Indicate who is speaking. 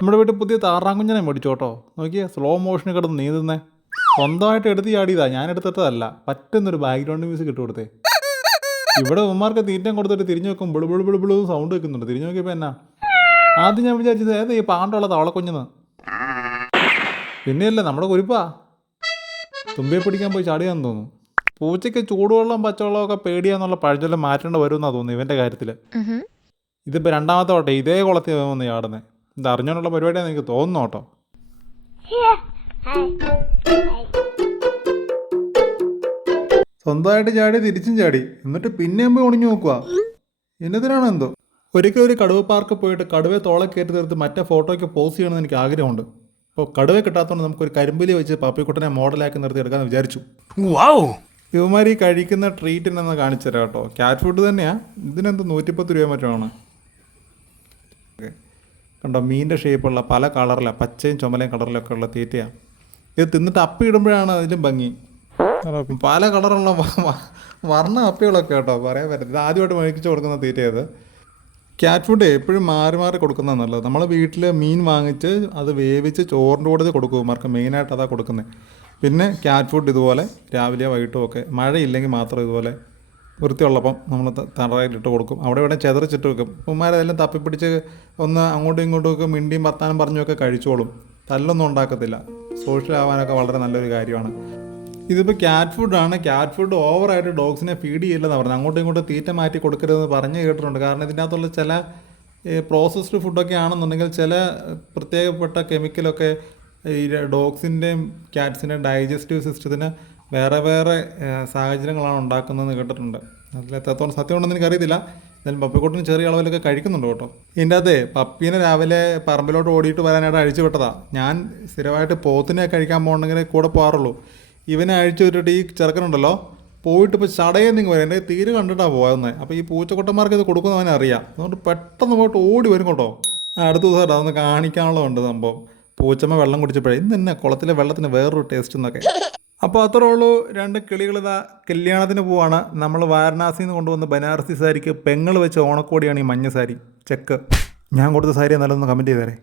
Speaker 1: നമ്മുടെ വീട്ടിൽ പുതിയ താറാങ്കുഞ്ഞനെ മേടിച്ചോട്ടോ നോക്കിയേ സ്ലോ മോഷന് കിടന്ന് നീന്തുന്നേ സ്വന്തമായിട്ട് എടുത്ത് ചാടിയതാ ഞാൻ എടുത്തിട്ടതല്ല. പറ്റുന്നൊരു ബാക്ക്ഗ്രൗണ്ട് മ്യൂസിക് ഇട്ട് കൊടുത്തേ. ഇവിടെ ഉമ്മാർക്ക് തീറ്റം കൊടുത്തിട്ട് തിരിഞ്ഞു നോക്കും ബിളു ബിളു ബിളു ബിളു സൗണ്ട് വെക്കുന്നുണ്ട് തിരിഞ്ഞു നോക്കിയപ്പോൾ എന്നാ? ആദ്യം ഞാൻ വിചാരിച്ചത് ഏതാ ഈ പാണ്ടുള്ള തവളക്കുഞ്ഞെന്ന് പിന്നെയല്ലേ നമ്മുടെ കുരിപ്പാ? തുമ്പിയെ പിടിക്കാൻ പോയി ചാടിയാന്ന് തോന്നുന്നു. പൂച്ചയ്ക്ക് ചൂടുവെള്ളം പച്ചവെള്ളം ഒക്കെ പേടിയാന്നുള്ള പഴഞ്ചൊല്ലം മാറ്റേണ്ട വരുമെന്നാണ് തോന്നുന്നു ഇവന്റെ കാര്യത്തിൽ ഇതിപ്പോ രണ്ടാമത്തെ വട്ടെ ഇതേ കുളത്തിൽ വന്ന് ചാടുന്നത് ഇത് അറിഞ്ഞോണ്ടുള്ള പരിപാടിയാണെന്ന് എനിക്ക് തോന്നുന്നു കേട്ടോ. സ്വന്തമായിട്ട് ചാടി തിരിച്ചും ചാടി. എന്നിട്ട് പിന്നെയും പോയി ഒണിഞ്ഞു നോക്കുക എന്നതിനാണ് എന്തോ? ഒരിക്കൽ ഒരു കടുവ പാർക്ക് പോയിട്ട് കടുവയെ തോളെ കയറ്റി തീർത്ത് മറ്റേ ഫോട്ടോയ്ക്ക് പോസ് ചെയ്യണമെന്ന് എനിക്ക് ആഗ്രഹമുണ്ട്. അപ്പോൾ കടുവ കിട്ടാത്തതുകൊണ്ട് നമുക്കൊരു കരിമ്പലി വെച്ച് പാപ്പിക്കുട്ടനെ മോഡലാക്കി നിർത്തി എടുക്കാമെന്ന് വിചാരിച്ചു ഇവന്മാർ ഈ കഴിക്കുന്ന ട്രീറ്റിനെന്ന് കാണിച്ചു തരാം കേട്ടോ. ക്യാറ്റ് ഫുഡ് തന്നെയാണ് ഇതിനെന്ത് നൂറ്റിപ്പത്ത് രൂപ മറ്റുമാണ് കണ്ടോ മീനിന്റെ ഷേപ്പുള്ള പല കളറിലാണ് പച്ചയും ചുമലയും കളറിലൊക്കെ ഉള്ള തീറ്റയാണ് ഇത് തിന്നിട്ട് അപ്പി ഇടുമ്പോഴാണ് അതിലും ഭംഗി. പല കളറുള്ള വർണ അപ്പികളൊക്കെ കേട്ടോ പറയാൻ പറ്റില്ല ഇത് ആദ്യമായിട്ട് മേടിച്ച് കൊടുക്കുന്ന തീറ്റയത് ക്യാറ്റ് ഫുഡ് എപ്പോഴും മാറി മാറി കൊടുക്കുന്നത് നല്ലത്. നമ്മൾ വീട്ടിൽ മീൻ വാങ്ങിച്ച് അത് വേവിച്ച് ചോറിന്റെ കൂടെ കൊടുക്കും. മാർക്ക് മെയിനായിട്ട് അതാണ് കൊടുക്കുന്നത് പിന്നെ ക്യാറ്റ് ഫുഡ് ഇതുപോലെ രാവിലെ വൈകിട്ടും ഒക്കെ. മഴയില്ലെങ്കിൽ മാത്രം ഇതുപോലെ വൃത്തിയുള്ളപ്പം നമ്മൾ തറയിലിട്ട് കൊടുക്കും. അവിടെ ഇവിടെ ചെതറിച്ചിട്ട് വെക്കും. ഉമ്മാരെല്ലാം തപ്പിപ്പിടിച്ച് ഒന്ന് അങ്ങോട്ടും ഇങ്ങോട്ടും ഒക്കെ മിണ്ടിയും വർത്താനം പറഞ്ഞുമൊക്കെ കഴിച്ചോളും. തല്ലൊന്നും ഉണ്ടാക്കത്തില്ല. സോഷ്യൽ ആവാനൊക്കെ വളരെ നല്ലൊരു കാര്യമാണ്. ഇതിപ്പോൾ ക്യാറ്റ് ഫുഡാണ് ക്യാറ്റ് ഫുഡ് ഓവറായിട്ട് ഡോഗ്സിനെ ഫീഡ് ചെയ്യില്ലെന്ന് പറഞ്ഞു അങ്ങോട്ടും ഇങ്ങോട്ടും തീറ്റ മാറ്റി കൊടുക്കരുതെന്ന് പറഞ്ഞ് കേട്ടിട്ടുണ്ട്. കാരണം ഇതിന്റെ അകത്തുള്ള ചില പ്രോസസ്ഡ് ഫുഡൊക്കെ ആണെന്നുണ്ടെങ്കിൽ ചില പ്രത്യേകപ്പെട്ട കെമിക്കലൊക്കെ ഈ ഡോഗ്സിന്റെയും ക്യാറ്റ്സിന്റെയും ഡൈജസ്റ്റീവ് സിസ്റ്റത്തിന് വേറെ വേറെ സാഹചര്യങ്ങളാണ് ഉണ്ടാക്കുന്നതെന്ന് കേട്ടിട്ടുണ്ട്. അതിൽ എത്രത്തോളം സത്യം ഉണ്ടെന്ന് എനിക്കറിയത്തില്ല. എന്നാലും പപ്പിക്കൂട്ടിന് ചെറിയ അളവിലൊക്കെ കഴിക്കുന്നുണ്ട് കേട്ടോ. ഇതിന്റെ അകത്തെ പപ്പീനെ രാവിലെ പറമ്പിലോട്ട് ഓടിയിട്ട് വരാനായിട്ട് അഴിച്ചു വിട്ടതാ. ഞാൻ സ്ഥിരമായിട്ട് പോത്തിനെ കഴിക്കാൻ പോകണമെങ്കിൽ കൂടെ പോകാറുള്ളൂ. ഇവനെ അഴിച്ചു വിട്ടിട്ട് ഈ ചെറുക്കനുണ്ടല്ലോ പോയിട്ട് ഇപ്പോൾ ചടയിൽ നിങ്ങൾ വരും. എന്റെ തീരെ കണ്ടിട്ടാണ് പോകുന്നത് അപ്പോൾ ഈ പൂച്ചക്കൊട്ടന്മാർക്ക് ഇത് കൊടുക്കുന്നവനെ അറിയാം. അതുകൊണ്ട് പെട്ടെന്ന് പോയിട്ട് ഓടി വരും കേട്ടോ. അടുത്ത ദിവസം അതൊന്ന് കാണിക്കാനുള്ളതുണ്ട് സംഭവം. പൂച്ചമ്മ വെള്ളം കുടിച്ചപ്പോഴേ ഇന്ന് തന്നെ കുളത്തിലെ വെള്ളത്തിന് വേറൊരു ടേസ്റ്റ് എന്നൊക്കെ. അപ്പോൾ അത്രേ ഉള്ളൂ. രണ്ട് കിളികൾ ഇതാ കല്യാണത്തിന് പോവാണ്. നമ്മൾ വാരണാസിയിൽ നിന്ന് കൊണ്ടുവന്ന ബനാറസി സാരിക്ക് പെങ്ങൾ വെച്ച ഓണക്കോടിയാണ് ഈ മഞ്ഞ സാരി. ചെക്ക്. ഞാൻ കൊടുത്ത സാരി നല്ലതൊന്ന് കമന്റ് ചെയ്തേരെ.